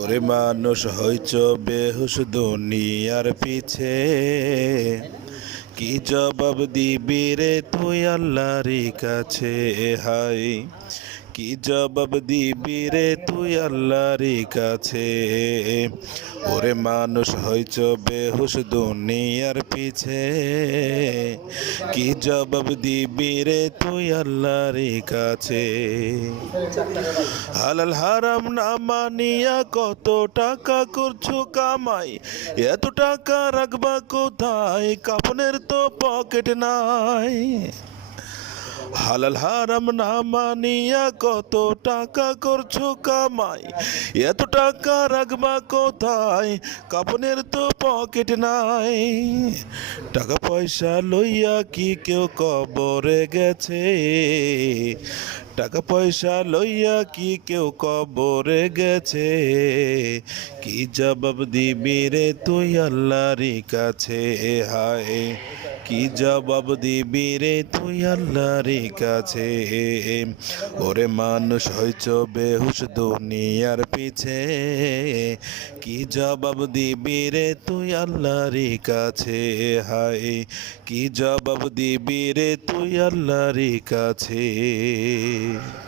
ওরে মানুষ হইছ বেহুশ দুনিয়ার পিছে, কি জবাব দিবি রে তুই আল্লাহরই কাছে? হাই, কি জবাব দিবি রে তুই আল্লাহরই কাছে? ওরে মানুষ হইছ বেহুশ দুনিয়ার পিছে, কি জবাব দিবি রে তুই আল্লাহরই কাছে? হালাল হারাম না মানিয়া কত টাকা করছো কামাই, এত টাকা রাখবা কোথায়? কাফনের তো পকেট নাই। হালাল হারাম না মানিয়া কত টাকা করছো কামাই, এত টাকা রাখবা কোথায়? কাফনের তো পকেট নাই। টাকা পয়সা লইয়া কি কেউ কবরে গেছে? টাকা পয়সা লইয়া কি কেউ কবরে গেছে? কি জবাব দিবি রে তুই আল্লাহরই কাছে? হায়, কি জবাব দিবি রে তুই আল্লাহরই কাছে? ওরে মানুষ হইছ বেহুশ দুনিয়ার পিছে, কি জবাব দিবি রে তুই আল্লাহরই কাছে? হায়, কি জবাব দিবি রে তুই আল্লাহরই কাছে?